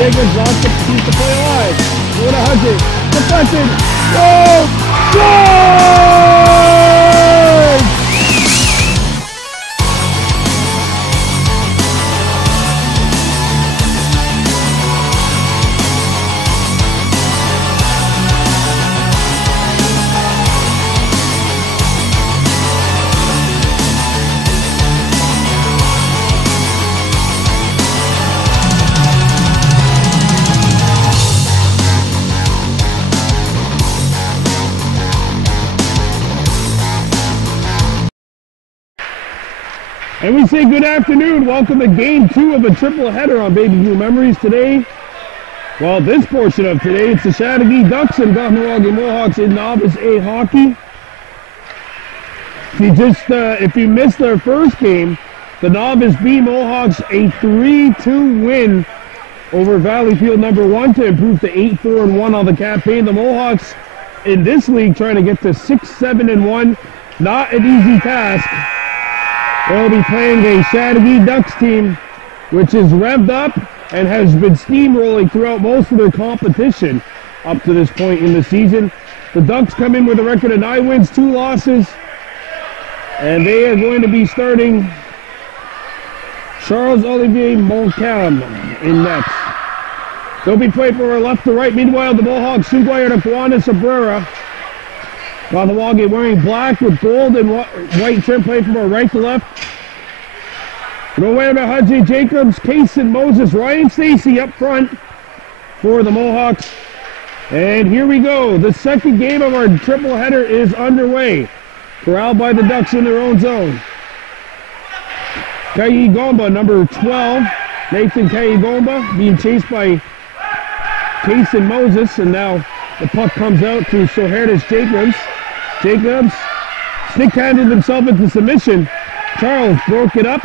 Jacobs lost it, keeps the play alive. Go to Hudson. Deflected. Goal! Goal! And we say good afternoon. Welcome to game 2 of a triple header on Baby Blue Memories today. Well, this portion of today, it's the Chateauguay Ducks and Kahnawake Mohawks in Novice A hockey. If you missed their first game, the Novice B Mohawks a 3-2 win over Valleyfield number 1 to improve to 8-4-1 on the campaign. The Mohawks in this league trying to get to 6-7-1. Not an easy task. They'll be playing a Chateauguay Ducks team which is revved up and has been steamrolling throughout most of their competition up to this point in the season. The Ducks come in with a record of 9 wins, 2 losses, and they are going to be starting Charles-Olivier Montcalm in net. They'll be playing from our left to right. Meanwhile, the Mohawks Chateauguay are to Juana Sabrera. Kahnawake wearing black with gold and white trim, playing from our right to left. Rowena Hadji Jacobs, Kason Moses, Ryan Stacy up front for the Mohawks. And here we go. The second game of our triple header is underway. Corralled by the Ducks in their own zone. Kaigomba, number 12. Nathan Kaigomba being chased by Kason Moses. And now the puck comes out to Soherdes Jacobs. Jacobs stick-handed himself into submission. Charles broke it up.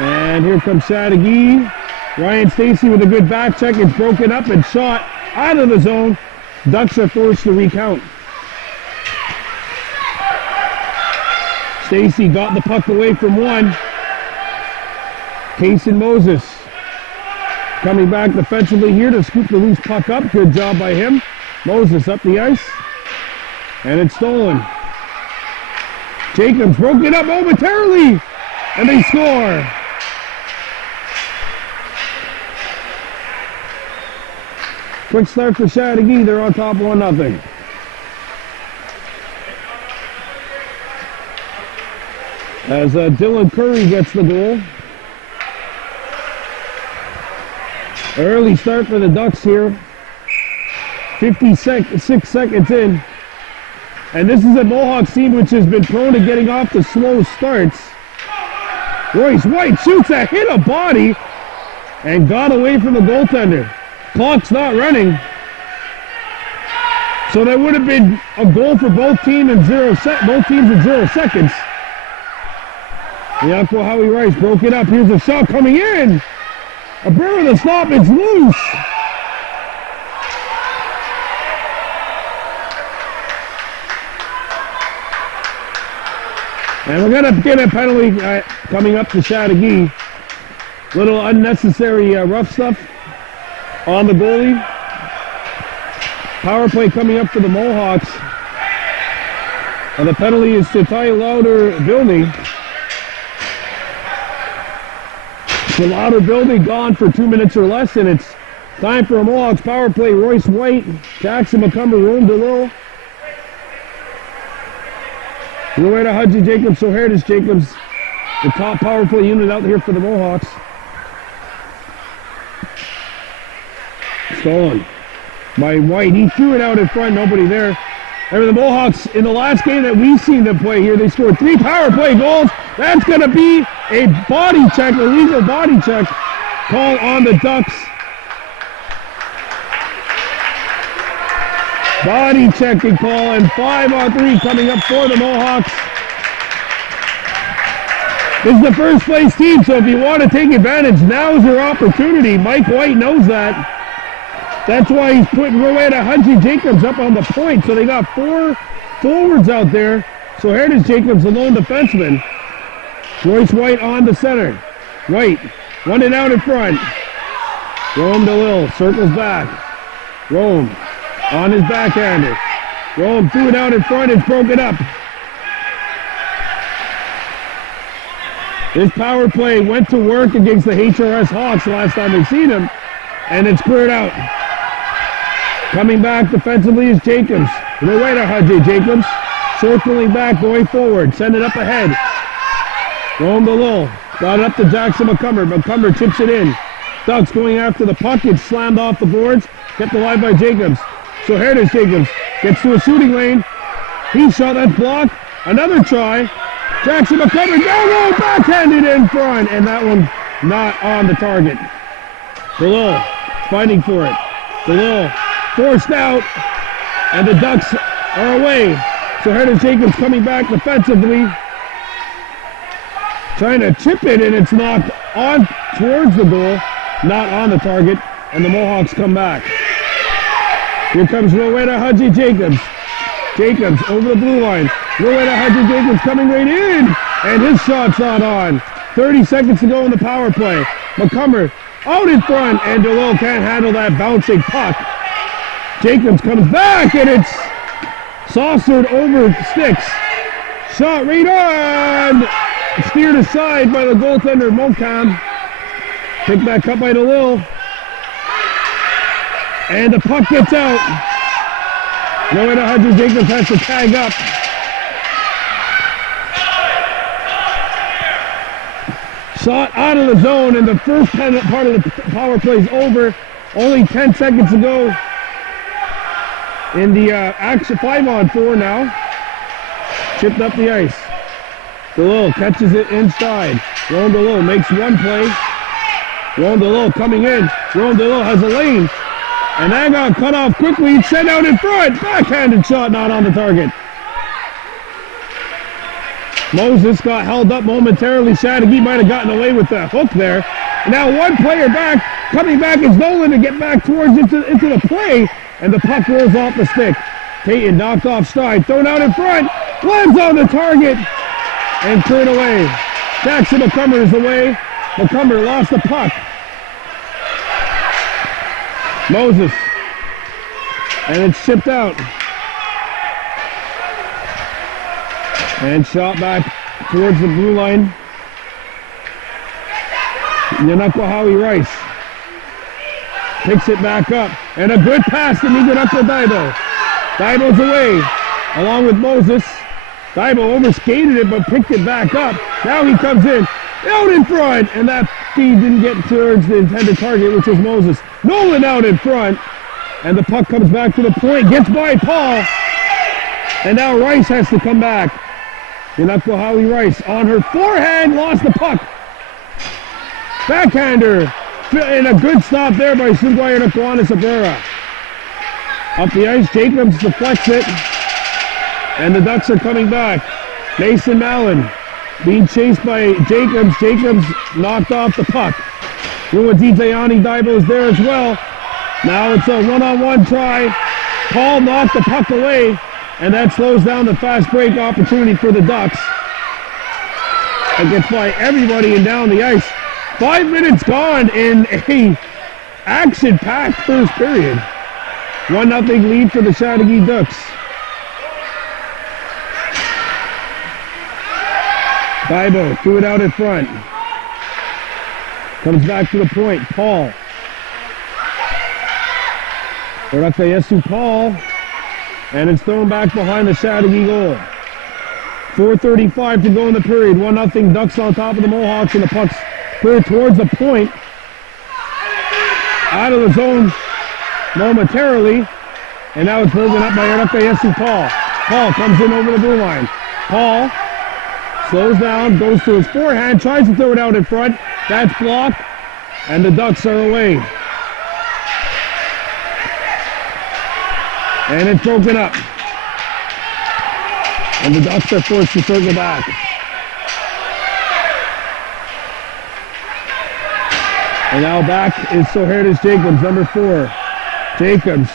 And here comes Chateauguay. Ryan Stacy with a good back check. It's broken up and shot out of the zone. Ducks are forced to recount. Stacy got the puck away from one. Kason Moses coming back defensively here to scoop the loose puck up. Good job by him. Moses up the ice. And it's stolen. Jacobs broke it up momentarily. And they score. Quick start for Chateauguay. They're on top 1-0. As Dylan Curry gets the goal. Early start for the Ducks here. 56 seconds in. And this is a Mohawks team which has been prone to getting off the slow starts. Royce White shoots a hit a body and got away from the goaltender. Clock's not running. So that would have been a goal for both teams in 0 seconds. Yako Howie Rice broke it up. Here's a shot coming in. A bird with a stop. It's loose. And we're going to get a penalty coming up to Chateauguay. Little unnecessary rough stuff on the goalie. Power play coming up for the Mohawks. And the penalty is to Ty Louder Building. The Louder Building gone for 2 minutes or less, and it's time for a Mohawks power play. Royce White, Jackson McCumber, Rome DeLille. Rowena Hadji Jacobs, Soherdes Jacobs, the top power play unit out here for the Mohawks. Stolen by White. He threw it out in front, nobody there. And the Mohawks, in the last game that we've seen them play here, they scored 3 power play goals. That's going to be a body check, a legal body check call on the Ducks. Body checking call, and 5-on-3 coming up for the Mohawks. This is the first place team, so if you want to take advantage, now is your opportunity. Mike White knows that. That's why he's putting Rowena Hadji Jacobs up on the point. So they got 4 forwards out there. So Soherdes Jacobs, the lone defenseman. Royce White on the center. White, running out in front. Rome to Lil, circles back. Rome on his backhander. Rome threw it out in front, it's broken up. This power play went to work against the HRS Hawks the last time we've seen him, and it's cleared out. Coming back defensively is Jacobs. No way to Hudgy Jacobs. Circling back, going forward. Send it up ahead. Rome to Lil. Got it up to Jackson McCumber. McCumber chips it in. Ducks going after the puck. It's slammed off the boards. Kept alive by Jacobs. So here it is, Jacobs. Gets to a shooting lane. He shot that block. Another try. Jackson McCumber down low, backhanded in front. And that one not on the target. Lil fighting for it. Lil forced out. And the Ducks are away. So here it is, Jacobs coming back defensively. Trying to chip it, and it's knocked on towards the goal. Not on the target. And the Mohawks come back. Here comes Rowena Hudgy Jacobs. Jacobs over the blue line. Rowena Hudgy Jacobs coming right in. And his shot's not on. 30 seconds to go in the power play. McCumber out in front. And DeLille can't handle that bouncing puck. Jacobs comes back, and it's saucered over sticks. Shot right on. Steered aside by the goaltender, Mokam. Picked back up by DeLille. And the puck gets out. Rowena Hudgy Jacobs has to tag up. Shot out of the zone, and the first part of the power play is over. Only 10 seconds to go in the action 5-on-4 now. Chipped up the ice. DeLille catches it inside. Ron DeLille makes one play. Ron DeLille coming in. Ron DeLille has a lane. And that got cut off quickly. Sent out in front. Backhanded shot not on the target. Moses got held up momentarily. Chateauguay might have gotten away with the hook there. Now one player back. Coming back is Nolan to get back towards into the play. And the puck rolls off the stick. Peyton knocked off stride. Thrown out in front. Lands on the target. And cleared away. Jackson McCumber is away. McCumber lost the puck. Moses. And it's shipped out. And shot back towards the blue line. Yanako Howie Rice. Picks it back up. And a good pass to Niganako Daibo. Daibo's away. Along with Moses. Daibo overskated it but picked it back up. Now he comes in. Out in front. And that feed didn't get towards the intended target, which was Moses. Nolan out in front. And the puck comes back to the point. Gets by Paul. And now Rice has to come back. Yanako Howie Rice on her forehand. Lost the puck. Backhander. And a good stop there by Sugwai Nakwana Sabrera. Up the ice, Jacobs deflects it. And the Ducks are coming back. Mason Mallon being chased by Jacobs. Jacobs knocked off the puck. Ruadi Dayani Daibo is there as well. Now it's a one-on-one try. Paul knocked the puck away. And that slows down the fast break opportunity for the Ducks. It gets by everybody and down the ice. 5 minutes gone in a action-packed first period. 1-0 lead for the Chateauguay Ducks. Daibo threw it out in front. Comes back to the point. Paul. Orakayesu Paul. And it's thrown back behind the Chateauguay goal. 4:35 to go in the period. 1-0 Ducks on top of the Mohawks, and the puck's cleared towards the point. Out of the zone momentarily. And now it's broken up by Orakayesu Paul. Paul comes in over the blue line. Paul slows down, goes to his forehand, tries to throw it out in front. That's blocked, and the Ducks are away. And it's broken up. And the Ducks are forced to circle back. And now back is Soherdes Jacobs, number 4. Jacobs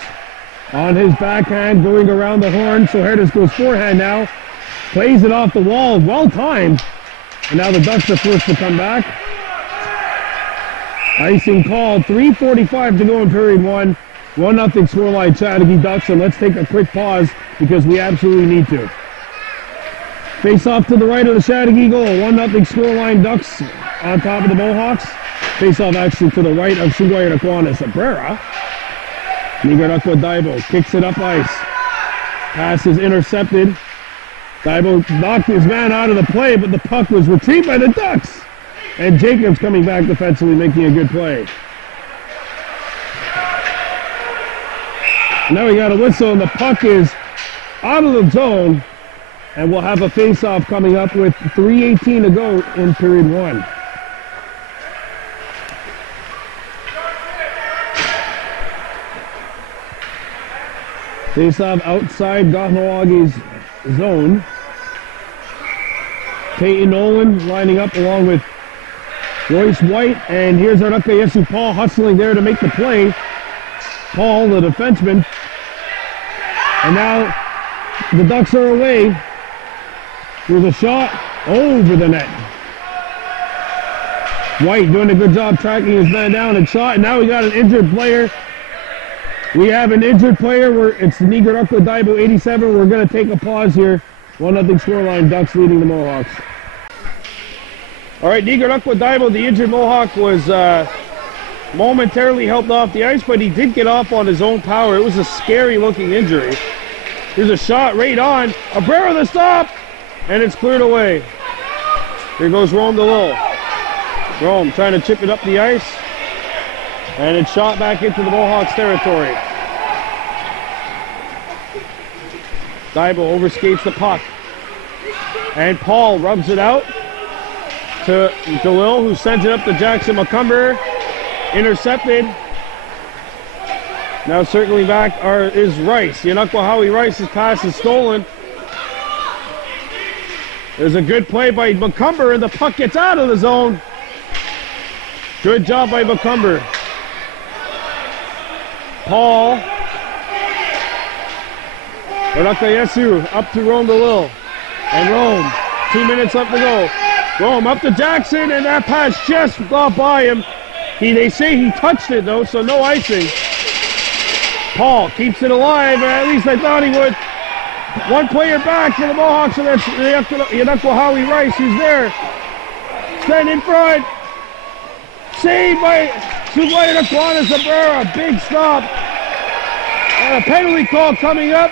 on his backhand, going around the horn. Soherdes goes forehand now. Plays it off the wall, well timed. And now the Ducks are forced to come back. Icing called. 3:45 to go in period one. 1-0 scoreline, Chateauguay Ducks, and let's take a quick pause because we absolutely need to. Face off to the right of the Chateauguay goal. 1-0 scoreline, Ducks on top of the Mohawks. Face off actually to the right of Sugoi and Aquana Sabrera. Nicaragua Daibo kicks it up ice. Pass is intercepted. Daibo knocked his man out of the play, but the puck was retrieved by the Ducks. And Jacobs coming back defensively, making a good play. Now we got a whistle, and the puck is out of the zone. And we'll have a face-off coming up with 3:18 to go in period one. Face-off outside Kahnawake's zone. Peyton Nolan lining up along with Royce White. And here's our Nakayesu Paul hustling there to make the play. Paul, the defenseman. And now the Ducks are away. With a shot over the net. White doing a good job tracking his man down and shot. And now we got an injured player. We have an injured player where it's Nicaragua Daibo 87. We're going to take a pause here. 1-0 scoreline, Ducks leading the Mohawks. All right, Nicaragua Daibo, the injured Mohawk, was momentarily helped off the ice, but he did get off on his own power. It was a scary looking injury. Here's a shot right on. Abrera the stop! And it's cleared away. Here goes Rome DeLille. Rome trying to chip it up the ice. And it's shot back into the Mohawks territory. Daibo overskates the puck. And Paul rubs it out to DeLille, who sends it up to Jackson McCumber. Intercepted. Now circling back is Rice. Yanakwahawi Rice's pass is stolen. There's a good play by McCumber, and the puck gets out of the zone. Good job by McCumber. Paul. Rakayesu up to Rome DeLille. And Rome, 2 minutes left to go. Rome up to Jackson, and that pass just got by him. They say he touched it, though, so no icing. Paul keeps it alive, or at least I thought he would. One player back for the Mohawks, and that's Yanakwahawi Rice, who's there. Stand in front. Saved by Sugoi and Aquana Sabrera. Big stop. And a penalty call coming up.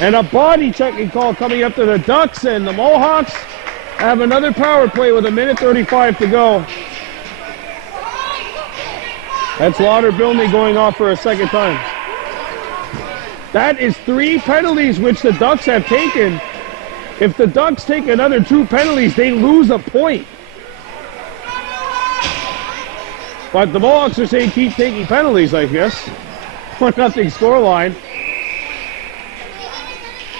And a body checking call coming up to the Ducks, and the Mohawks have another power play with 1:35 to go. That's Lauder-Bilney going off for a second time. That is 3 penalties which the Ducks have taken. If the Ducks take another 2 penalties, they lose a point. But the Mohawks are saying keep taking penalties, I guess. 1-0 scoreline.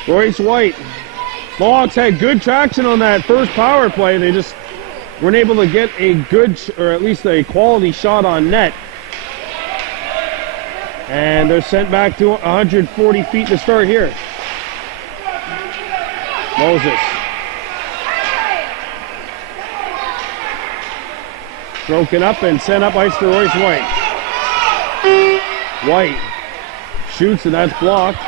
Royce White. Mohawks had good traction on that first power play. They just weren't able to get a good, or at least a quality shot on net. And they're sent back to 140 feet to start here. Moses. Broken up and sent up ice to Royce White. White shoots, and that's blocked.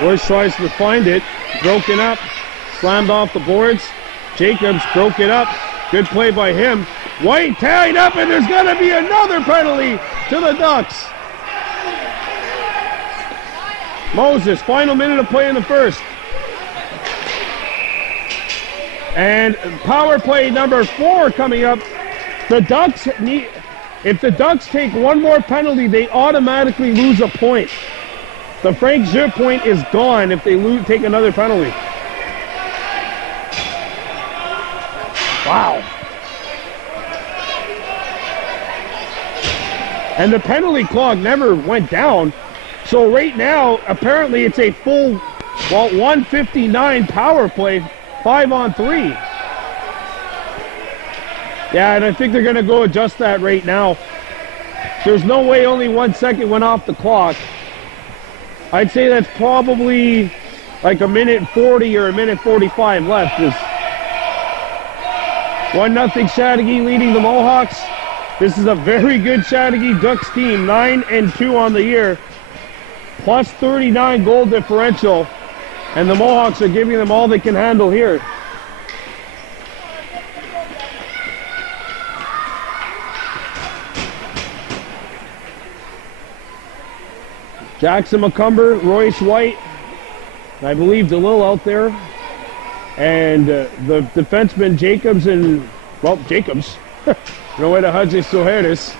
Royce tries to find it. Broken up. Slammed off the boards. Jacobs broke it up. Good play by him. White tied up, and there's going to be another penalty to the Ducks. Moses, final minute of play in the first. And power play number 4 coming up. The Ducks need, if the Ducks take one more penalty, they automatically lose a point. The Frank Jeu point is gone if they take another penalty. Wow. And the penalty clock never went down. So right now, apparently it's a full, 159 power play, 5-on-3. Yeah, and I think they're going to go adjust that right now. There's no way only 1 second went off the clock. I'd say that's probably like 1:40 or 1:45 left. 1-0 Chateauguay leading the Mohawks. This is a very good Chateauguay Ducks team, 9-2 on the year, plus 39 goal differential, and the Mohawks are giving them all they can handle here. Jackson McCumber, Royce White, I believe DeLille out there, and the defenseman Jacobs and, well, Jacobs, Noeda Hadji Soheris.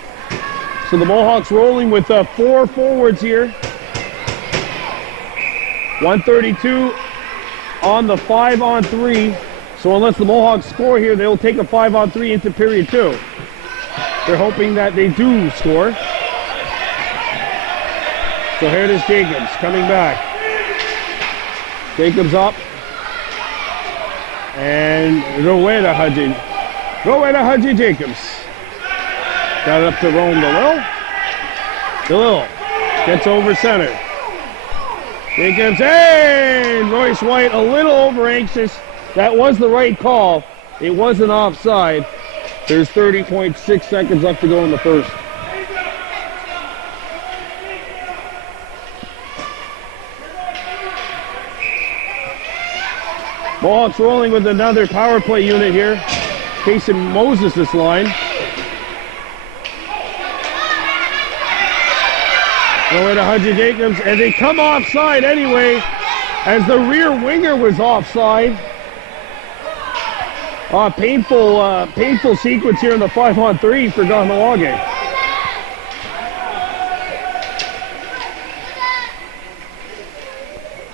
So the Mohawks rolling with 4 forwards here. 132 on the 5-on-3. So unless the Mohawks score here, they'll take a 5-on-3 into period 2. They're hoping that they do score. So here it is, Jacobs coming back. Jacobs up. And Noeda Hadji Jacobs. Got it up to Rome DeLille. DeLille gets over center. Jacobs and Royce White a little over anxious. That was the right call. It wasn't offside. There's 30.6 seconds left to go in the first. Mohawks rolling with another power play unit here. Casey Moses this line. Go into Hadji Jacobs, and they come offside anyway, as the rear winger was offside. Painful sequence here in the 5-on-3 for Kahnawake.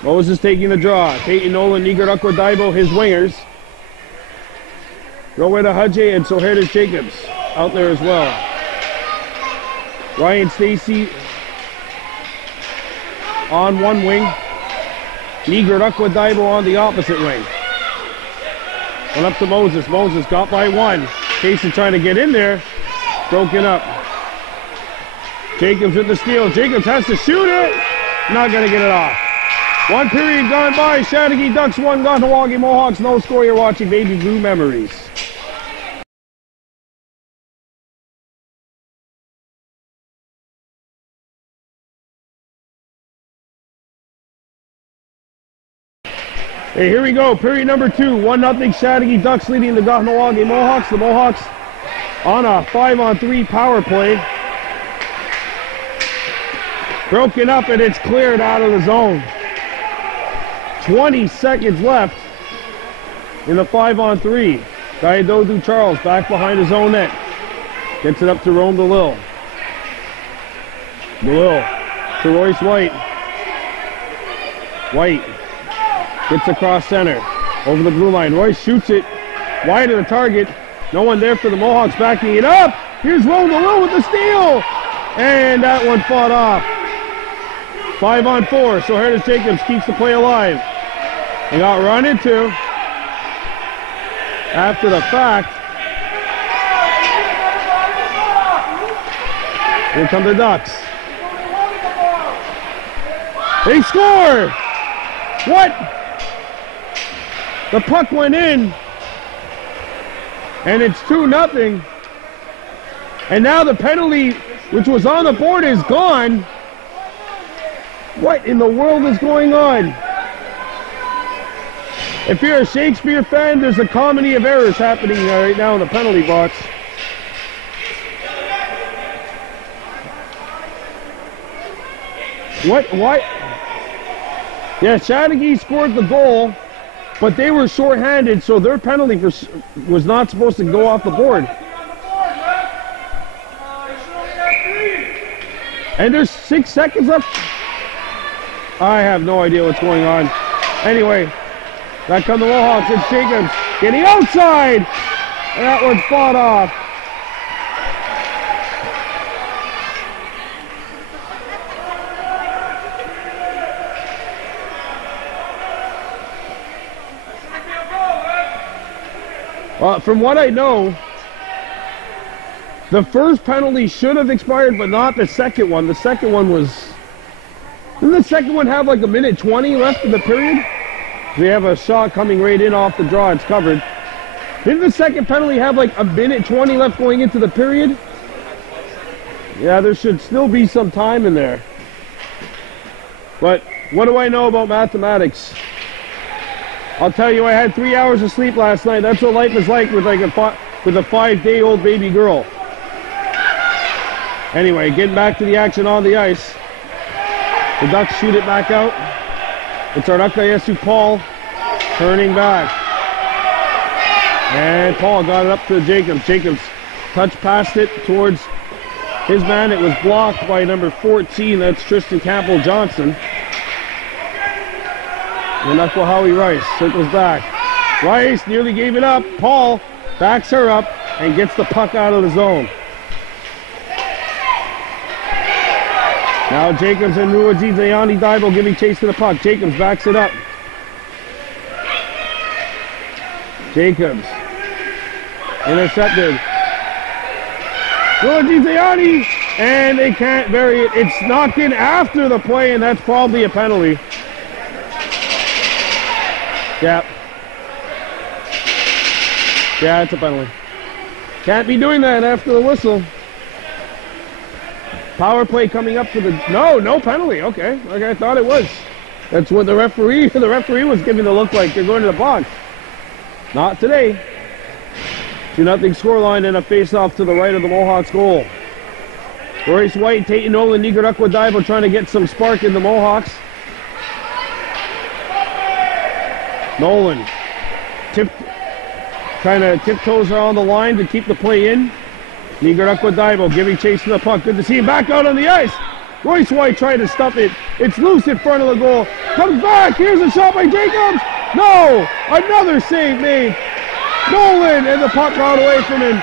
Moses taking the draw. Peyton Nolan, Nigarakwa Daibo, his wingers. Rowena Hadji and Soherdes Jacobs out there as well. Ryan Stacy on one wing. Nigarakwa Daibo on the opposite wing. Went up to Moses. Moses got by one. Casey trying to get in there. Broken up. Jacobs with the steal. Jacobs has to shoot it. Not going to get it off. One period gone by. Chateauguay Ducks 1, Kahnawake Mohawks no score. You're watching Baby Blue Memories. Hey, here we go. Period number 2. 1-0 Chateauguay Ducks leading the Kahnawake Mohawks. The Mohawks on a 5-on-3 power play. Broken up and it's cleared out of the zone. 20 seconds left in the 5-on-3. Diadodu Charles back behind his own net. Gets it up to Rome DeLille. DeLille to Royce White. White gets across center. Over the blue line. Royce shoots it wide of the target. No one there for the Mohawks backing it up. Here's Rome DeLille with the steal. And that one fought off. 5-on-4. Soherdes Jacobs keeps the play alive. They got run into after the fact. Here come the Ducks. They score! What? The puck went in, and it's 2-0. And now the penalty, which was on the board, is gone. What in the world is going on? If you're a Shakespeare fan, there's a comedy of errors happening right now in the penalty box. What? Yeah, Chateauguay scored the goal, but they were shorthanded, so their penalty was not supposed to go off the board. And there's 6 seconds left. I have no idea what's going on. Anyway, back come the Mohawks. It's Jacobs getting outside, and that one's fought off. From what I know, the first penalty should have expired, but not the second one. The second one was... Didn't the second one have like 1:20 left in the period? We have a shot coming right in off the draw. It's covered. Didn't the second penalty have like a minute 20 left going into the period? Yeah, there should still be some time in there. But what do I know about mathematics? I'll tell you, I had 3 hours of sleep last night. That's what life is like with like a 5-day-old baby girl. Anyway, getting back to the action on the ice. The Ducks shoot it back out. It's our Ducs Paul turning back. And Paul got it up to Jacobs. Jacobs touched past it towards his man. It was blocked by number 14. That's Tristan Campbell Johnson. And that's Howie Rice. Circles back. Rice nearly gave it up. Paul backs her up and gets the puck out of the zone. Now Jacobs and Ruajizayani Daibo giving chase to the puck. Jacobs backs it up. Jacobs. Intercepted. Ruajizayani. And they can't bury it. It's knocked in after the play, and that's probably a penalty. Yeah. Yeah, it's a penalty. Can't be doing that after the whistle. Power play coming up to the... No penalty. Okay. Like I thought it was. That's what the referee was giving the look like they're going to the box. Not today. 2-0 scoreline and a face-off to the right of the Mohawks goal. Royce White, Tate Nolan, Nicaragua Daibo trying to get some spark in the Mohawks. Nolan kind of tiptoes around the line to keep the play in. Nicaragua Daibo giving chase to the puck. Good to see him back out on the ice. Royce White trying to stuff it. It's loose in front of the goal. Comes back. Here's a shot by Jacobs. No! Another save made. Nolan, and the puck got away from him.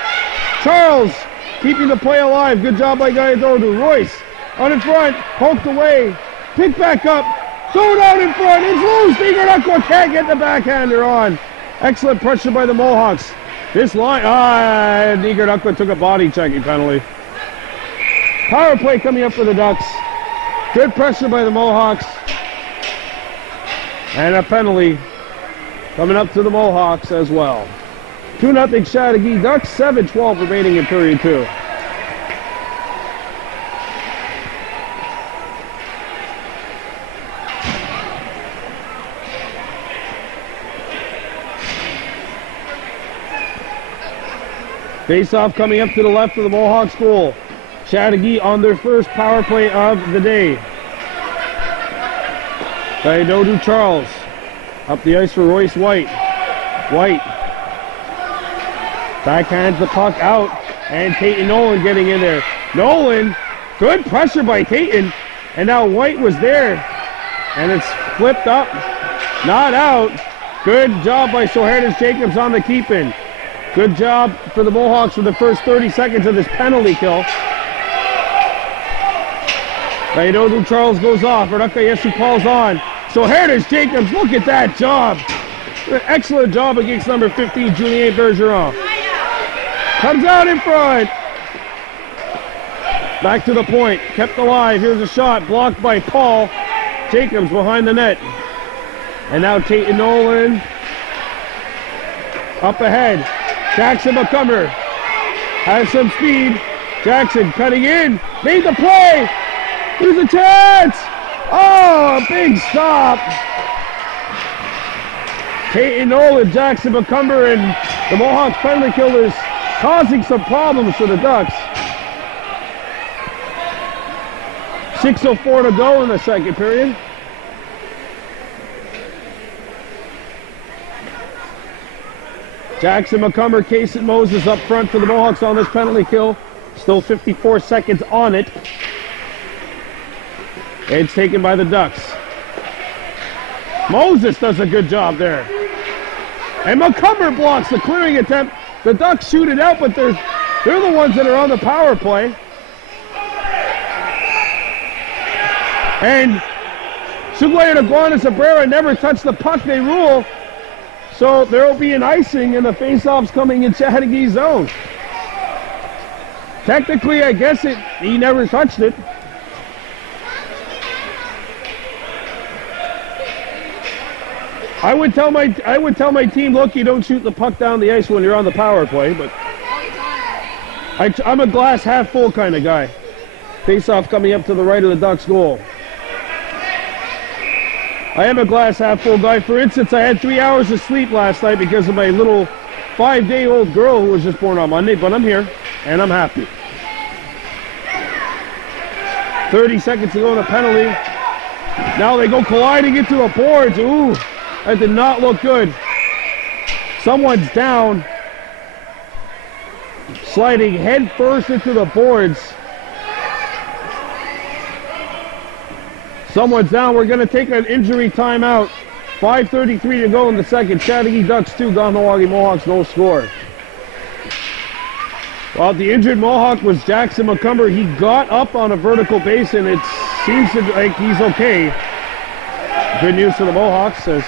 Charles keeping the play alive. Good job by Gallardo. Royce on in front. Poked away. Picked back up. Thrown out in front. It's loose. Nicaragua can't get the backhander on. Excellent pressure by the Mohawks. This line, Nicaragua took a body checking penalty. Power play coming up for the Ducks. Good pressure by the Mohawks. And a penalty coming up to the Mohawks as well. 2-0 Chateauguay Ducks, 7:12 remaining in period 2. Face-off coming up to the left of the Mohawks goal. Chateauguay on their first power play of the day. Gallardo Charles. Up the ice for Royce White. White. Backhands the puck out. And Tate Nolan getting in there. Nolan. Good pressure by Tate. And now White was there. And it's flipped up. Not out. Good job by Soherdes Jacobs on the keep-in. Good job for the Mohawks for the first 30 seconds of this penalty kill. Gallardo Charles goes off. Yesu calls on. Soherdes Jacobs, look at that job. Excellent job against number 15, Julien Bergeron. Comes out in front. Back to the point. Kept alive. Here's a shot. Blocked by Paul. Jacobs behind the net. And now Tate Nolan. Up ahead. Jackson McCumber has some speed. Jackson cutting in. Made the play. There's a chance. Oh, a big stop. Tate Nolan, Jackson McCumber, and the Mohawks penalty killers causing some problems for the Ducks. 6:04 to go in the second period. Jackson McCumber, Kason Moses up front for the Mohawks on this penalty kill. Still 54 seconds on it. It's taken by the Ducks. Moses does a good job there. And McCumber blocks the clearing attempt. The Ducks shoot it out, but they're the ones that are on the power play. And Chateauguay and Iguana Cabrera never touched the puck, they rule. So there will be an icing and the face-offs coming in Chateaugay's zone. Technically, I guess he never touched it. I would tell my team, look, you don't shoot the puck down the ice when you're on the power play, but I'm a glass half full kind of guy. Face-off coming up to the right of the Ducks goal. I am a glass half full guy. For instance, I had 3 hours of sleep last night because of my little 5-day-old girl who was just born on Monday, but I'm here and I'm happy. 30 seconds to go in a penalty. Now they go colliding into the boards. Ooh, that did not look good. Someone's down. Sliding head first into the boards. Someone's down. We're going to take an injury timeout. 5:33 to go in the second. Chateauguay Ducks 2, Kahnawake Mohawks no score. Well, the injured Mohawk was Jackson McCumber. He got up on a vertical base, and it seems like he's okay. Good news for the Mohawks as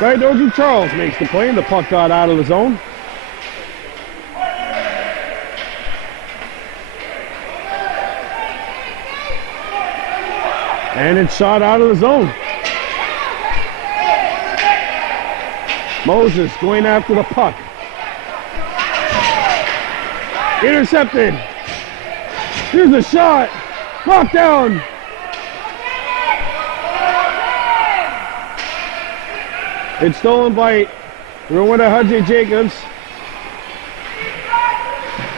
Doji Charles makes the play, and the puck got out of the zone. And it's shot out of the zone. Moses going after the puck. Intercepted. Here's a shot. Knocked down. It's stolen by Rowena Hudson Jacobs.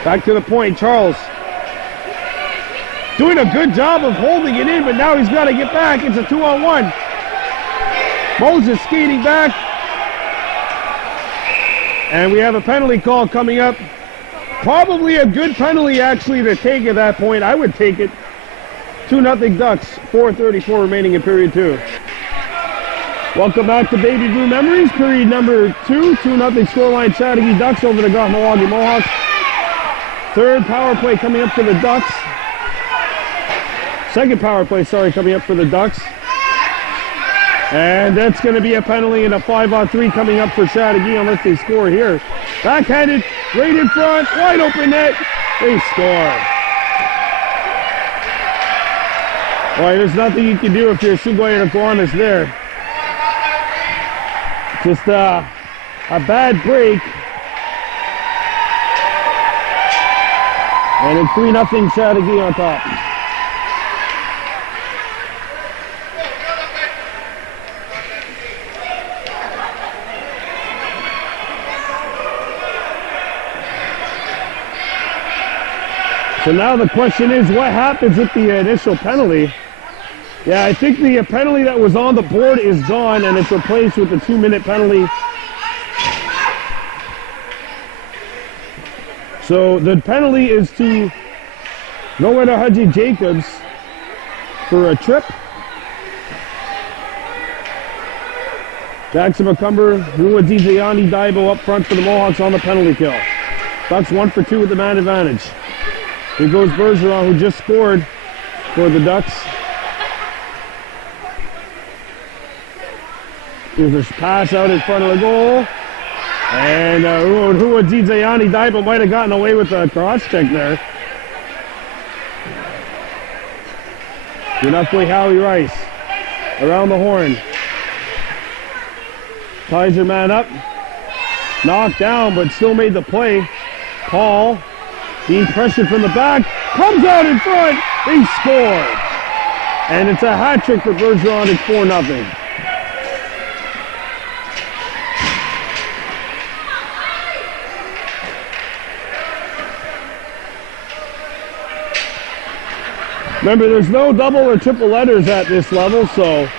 Back to the point. Charles doing a good job of holding it in, but now he's got to get back. It's a 2-on-1. Moses skating back. And we have a penalty call coming up. Probably a good penalty, actually, to take at that point. I would take it. 2-0 Ducks. 4:34 remaining in period 2. Welcome back to Baby Blue Memories. Period number 2. 2-0 scoreline. Chateauguay Ducks over the Kahnawake Mohawks. Third power play coming up for the Ducks. Second power play, coming up for the Ducks. And that's going to be a penalty and a 5-on-3 coming up for Chateauguay unless they score here. Backhanded, right in front, wide open net. They score. Boy, there's nothing you can do if you're Sugoi and Iguanas there. Just a bad break. And it's 3-0 Chateauguay on top. So now the question is, what happens with the initial penalty? Yeah, I think the penalty that was on the board is gone, and it's replaced with the 2-minute penalty. So the penalty is to Rowena Hudson Jacobs for a trip. Jackson McCumber, Ruwadizayani Daibo up front for the Mohawks on the penalty kill. Ducks 1 for 2 with the man advantage. Here goes Bergeron, who just scored for the Ducks. Here's a pass out in front of the goal. And Ruwadizayani Daibo might have gotten away with a cross check there. Do not play Howie Rice. Around the horn. Ties your man up. Knocked down, but still made the play. Paul. Being pressured from the back, comes out in front, they score. And it's a hat trick for Bergeron, it's 4-0. Remember, there's no double or triple letters at this level, so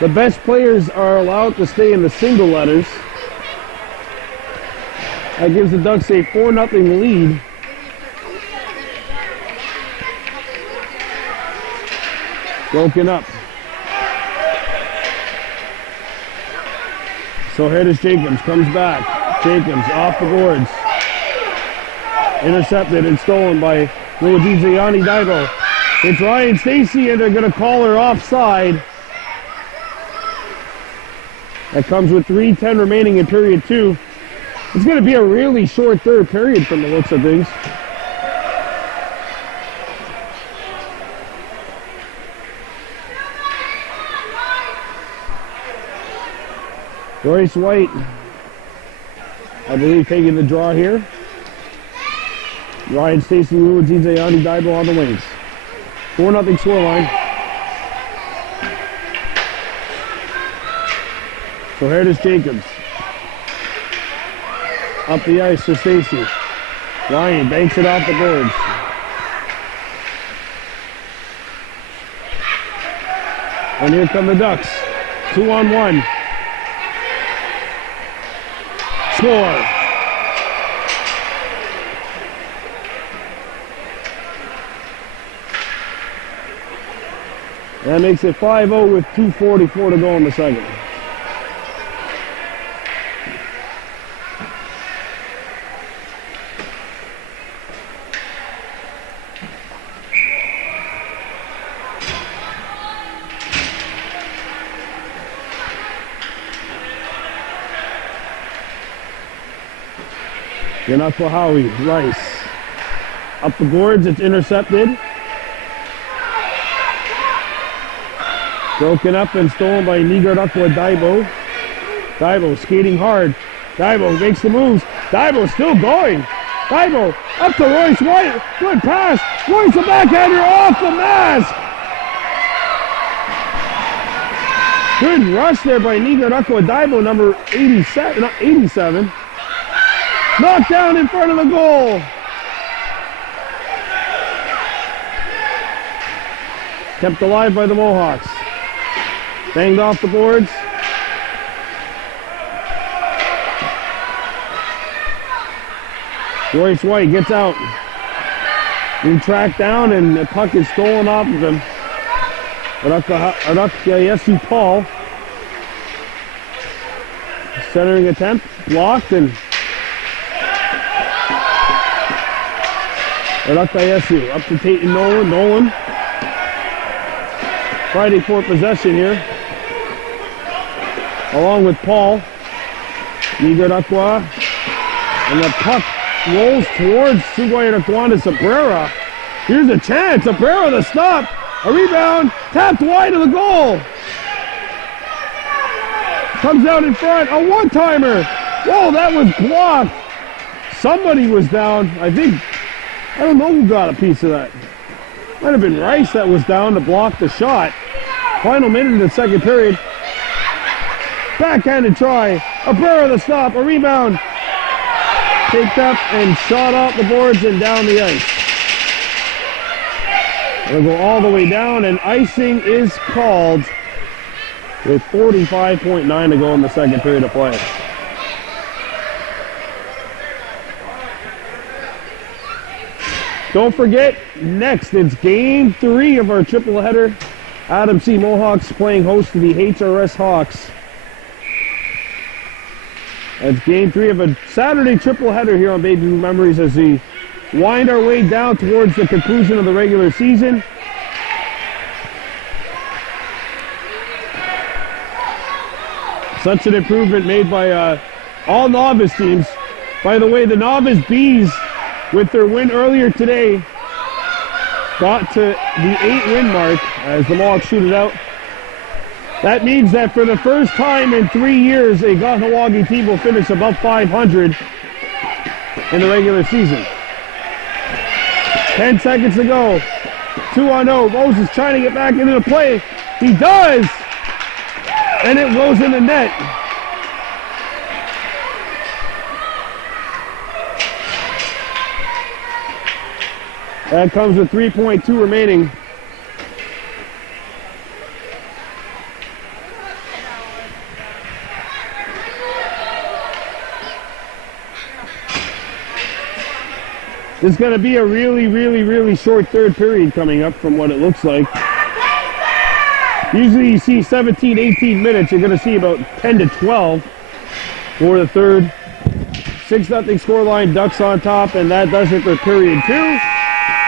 the best players are allowed to stay in the single letters. That gives the Ducks a 4-0 lead. Broken up. So here is Jacobs, comes back. Jacobs off the boards. Intercepted and stolen by Ruwadizayani Daibo. It's Ryan Stacy, and they're going to call her offside. That comes with 3:10 remaining in period 2. It's going to be a really short third period from the looks of things. Joyce White, I believe, taking the draw here. Ryan Stacy Wood, Zayani Daibo on the wings. 4-0 scoreline. So here it is Jacobs. Up the ice to Stacy. Ryan banks it off the boards. And here come the Ducks. 2-on-1. Score. That makes it 5-0 with 2:44 to go in the second. Yanakwa Howie, Rice. Up the boards, it's intercepted. Broken up and stolen by Nigarakwa Daibo. Daibo skating hard. Daibo makes the moves. Daibo still going. Daibo up to Royce White. Good pass. Royce the backhander off the mask. Good rush there by Nigarakwa Daibo, number 87. Knocked down in front of the goal. Kept alive by the Mohawks. Banged off the boards. Joyce White gets out. Being tracked down and the puck is stolen off of him. Yesu Paul. Centering attempt. Blocked and Yesu up to Tate and Nolan. Nolan fighting for possession here. Along with Paul. Nigarakwa. And the puck rolls towards Chateauguay and Aquana Sabrera. Here's a chance. Sabrera the stop. A rebound. Tapped wide of the goal. Comes out in front. A one-timer. Whoa, that was blocked. Somebody was down. I don't know who got a piece of that. Might have been Rice that was down to block the shot. Final minute of the second period. Backhanded try. Abrera the stop. A rebound. Picked up and shot off the boards and down the ice. It'll go all the way down, and icing is called with 45.9 to go in the second period of play. Don't forget, next it's game 3 of our triple header. Adam C. Mohawks playing host to the HRS Hawks. That's game 3 of a Saturday triple header here on Baby Blue Memories as we wind our way down towards the conclusion of the regular season. Such an improvement made by all Novice teams. By the way, the Novice Bees, with their win earlier today, got to the 8-win mark as the Mohawks shoot it out. That means that for the first time in 3 years, a Kahnawake team will finish above 500 in the regular season. 10 seconds to go. 2-on-0. Moses trying to get back into the play. He does! And it goes in the net. That comes with 3.2 remaining. This is going to be a really short third period coming up from what it looks like. Usually you see 17, 18 minutes. You're going to see about 10 to 12 for the third. 6-0 scoreline, Ducks on top, and that does it for period 2.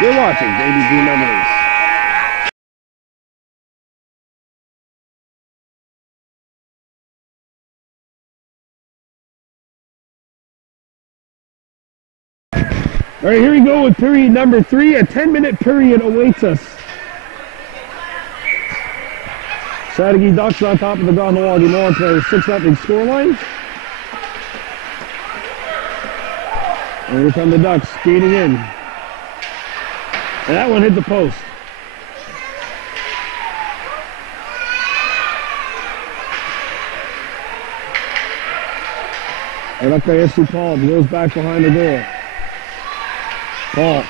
You're watching Baby Blue Memories. All right, here we go with period number 3. A 10-minute period awaits us. Chateauguay Ducks on top of the Kahnawake Mohawks by a 6-0 scoreline. And here come the Ducks skating in. And that one hit the post. And up there, FC Paul goes back behind the goal. Paul.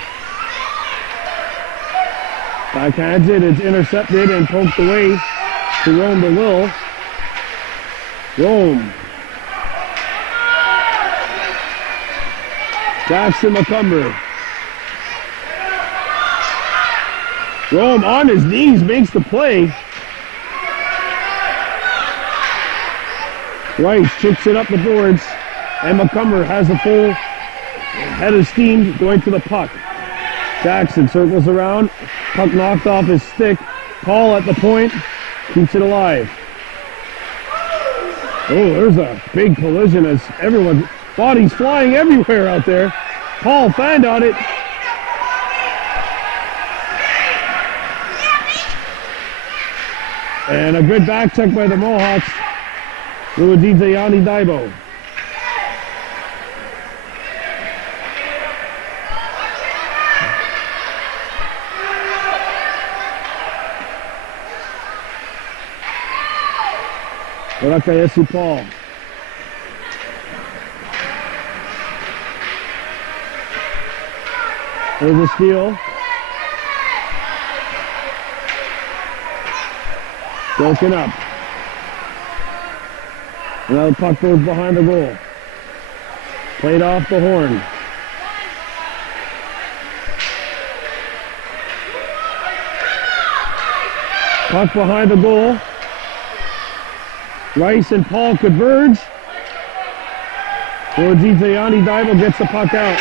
Backhands it, it's intercepted and poked away to Rome the Will. Rome. Jackson McCumber. Rome on his knees makes the play. Rice chips it up the boards, and McCumber has a full head of steam going to the puck. Jackson circles around, puck knocked off his stick. Paul at the point, keeps it alive. Oh, there's a big collision as everyone's bodies flying everywhere out there. Paul found on it. And a good back check by the Mohawks. Luadidze Yanni Daibo. Kahnawake FC Paul. There's a steal. Broken up. Another puck goes behind the goal. Played off the horn. Puck behind the goal. Rice and Paul converge. Luadidze Yanni Daibo gets the puck out.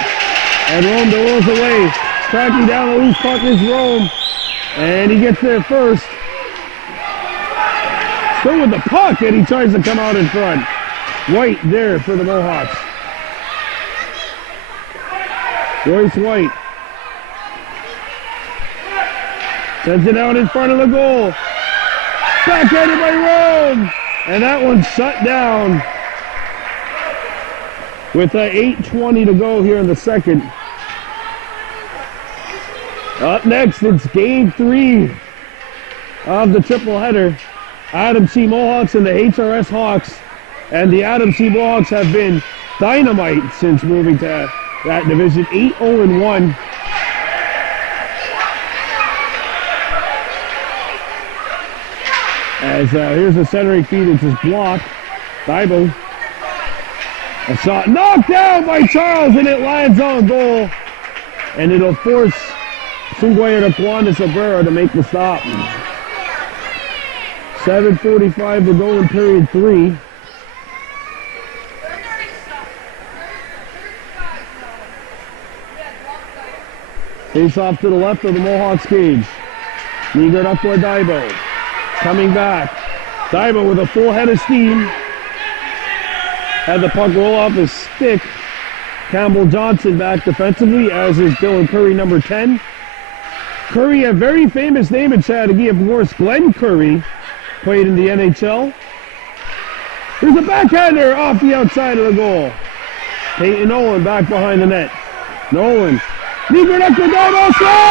And Rome rolls away. Tracking down the loose puck is Rome. And he gets there first. Still with the puck, and he tries to come out in front. White there for the Mohawks. Royce White. Sends it out in front of the goal. Backhanded by Rome. And that one's shut down. With 8:20 to go here in the second. Up next, it's game 3 of the triple header. Adam C. Mohawks and the HRS Hawks. And the Adam C. Mohawks have been dynamite since moving to that division. 8-0-1. As here's a centering feed, it's his block. Daibo. A shot knocked down by Charles, and it lands on goal. And it'll force Sungway or Taquana Cabrera to make the stop. 7:45 to go in period 3. Face off to the left of the Mohawks cage. Nigard up for Daibo. Coming back. Daibo with a full head of steam. Had the puck roll off his stick. Campbell Johnson back defensively, as is Dylan Curry, number 10. Curry, a very famous name in Chateauguay, of course. Glenn Curry played in the NHL. There's a backhander off the outside of the goal. Peyton Nolan back behind the net. Nolan. Nigard up to Daibo. Scores!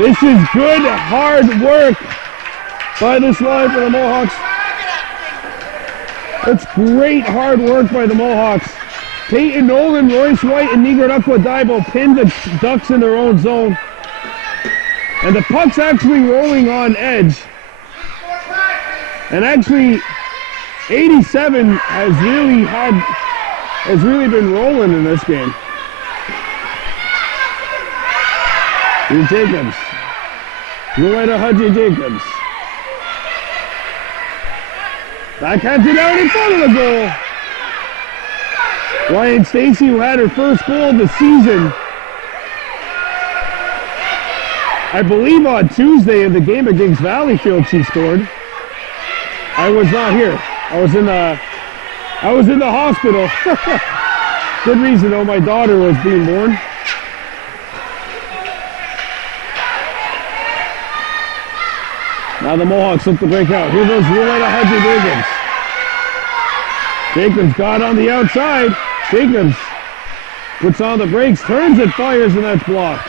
This is good, hard work by this line for the Mohawks. That's great hard work by the Mohawks. Peyton Nolan, Royce White, and Nigard Daibo pinned the Ducks in their own zone. And the puck's actually rolling on edge. And actually, 87 has really been rolling in this game. Here's Jacobs. Luetta Hudgy Jacobs. Backhands it out in front of the goal. Ryan Stacy, who had her first goal of the season, I believe on Tuesday in the game against Valleyfield, she scored. I was not here. I was in the hospital. Good reason though, my daughter was being born. Now the Mohawks look to break out. Here goes Hudgy Jacobs. Jacobs got on the outside. Jacobs puts on the brakes, turns it, fires, and that's blocked.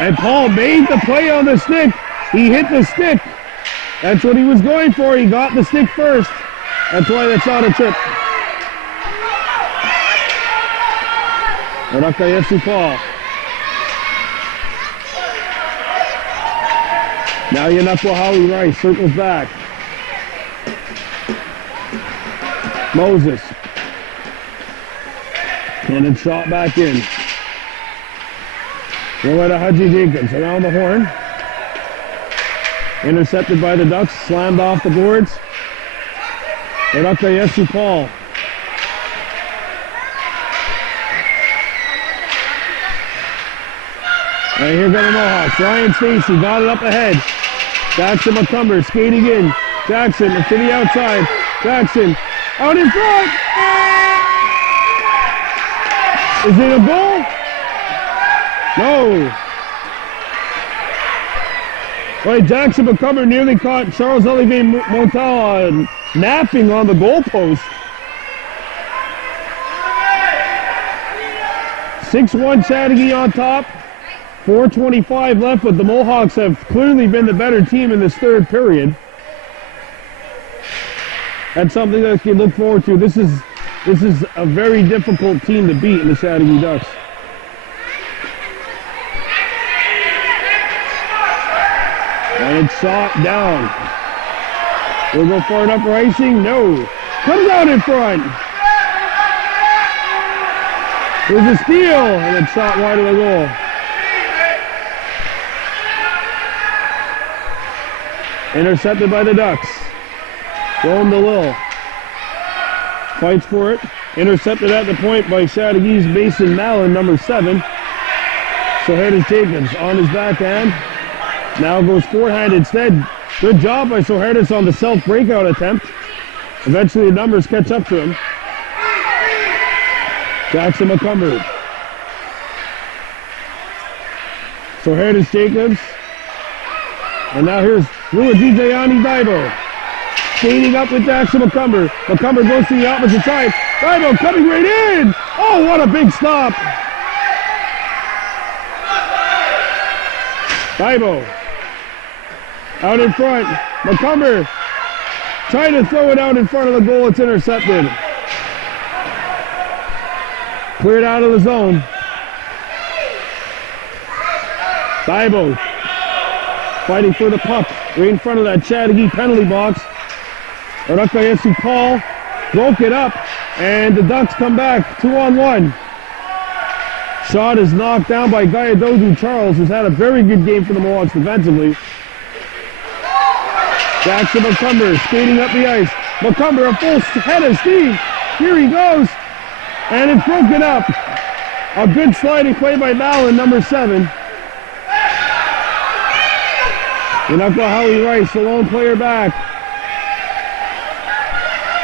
And Paul made the play on the stick. He hit the stick. That's what he was going for. He got the stick first. That's why that's not a trip. Kahnawake Paul. Now Yanako Howie Rice circles back. Moses. And it's shot back in. Hudgy Jacobs around the horn. Intercepted by the Ducks, slammed off the boards. Kahnawake Paul. And here go the Mohawks. Ryan Stacy got it up ahead. Jackson McCumber skating in. Jackson to the outside. Jackson out in front. Is it a goal? No. Right, Jackson McCumber nearly caught Charles Olivier Montal napping on the goalpost. 6-1 Chateauguay on top. 4:25 left, but the Mohawks have clearly been the better team in this third period. That's something that you look forward to. This is a very difficult team to beat in the Chateauguay Ducks. And it's shot down. We'll go for an uprising. No. Comes out in front. There's a steal, and it's shot wide of the goal. Intercepted by the Ducks. Going to Lil. Fights for it. Intercepted at the point by Chateaugay's Mason Mallon, number 7. So Soherdes Jacobs on his backhand. Now goes forehand instead. Good job by Soherdes on the self-breakout attempt. Eventually the numbers catch up to him. Jackson McCumber. Soherdes Jacobs. And now here's Luigi-Jayani Daibo. Skating up with Jackson McCumber. McCumber goes to the opposite side. Daibo coming right in. Oh, what a big stop. Daibo out in front. McCumber trying to throw it out in front of the goal. It's intercepted. Cleared out of the zone. Daibo fighting for the puck right in front of that Chateauguay penalty box. Kahnawake Paul broke it up, and the Ducks come back 2-on-1. Shot is knocked down by Gayadodu Charles, who's had a very good game for the Mohawks defensively. Jackson McCumber skating up the ice. McCumber a full head of steam. Here he goes, and it's broken up. A good sliding play by Mallon, number 7. Yanako Howie Rice, the lone player back.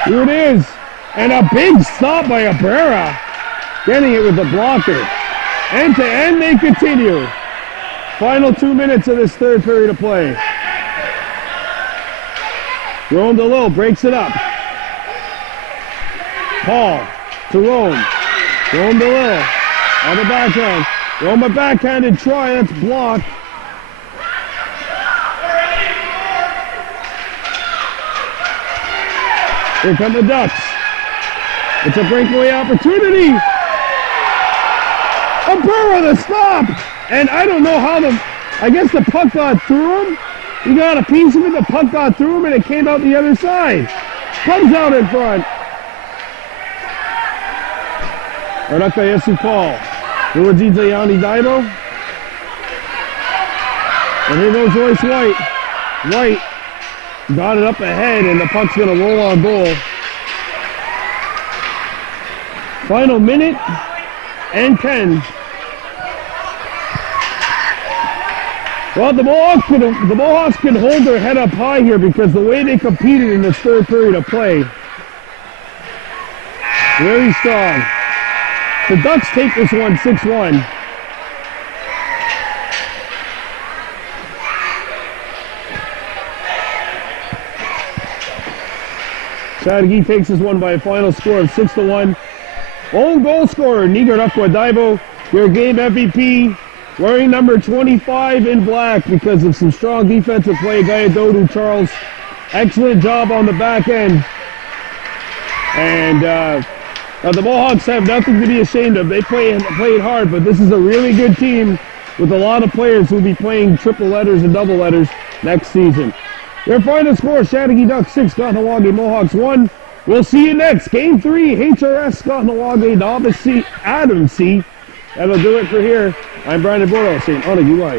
Here it is. And a big stop by Abrera. Getting it with the blocker. End to end they continue. Final 2 minutes of this third period of play. Rome DeLille breaks it up. Paul to Rome. Rome DeLille on the backhand. Rome a backhanded try, that's blocked. Here come the Ducks. It's a breakaway opportunity. Abrera the stop. And I don't know how I guess the puck got through him. He got a piece of it, the puck got through him, and it came out the other side. Comes out in front. Kahnawake Paul. Luigi-Jayani Daibo. And here goes Royce White. White got it up ahead, and the puck's going to roll on goal. Final minute and 10. Well, the Mohawks can hold their head up high here because the way they competed in this third period of play. Very strong. The Ducks take this one 6-1. Chateauguay takes this one by a final score of 6-1. Own goal scorer, Nigar Daibo, your game MVP, wearing number 25 in black because of some strong defensive play. Gayadodu Charles, excellent job on the back end. And now the Mohawks have nothing to be ashamed of. They played hard, but this is a really good team with a lot of players who will be playing triple letters and double letters next season. Their final score, Chateauguay Ducks 6, Kahnawake Mohawks 1. We'll see you next. Game 3, HRS Kahnawake Novice C, Adam C. That'll do it for here. I'm Brandon Bordeaux saying, Ona, you are.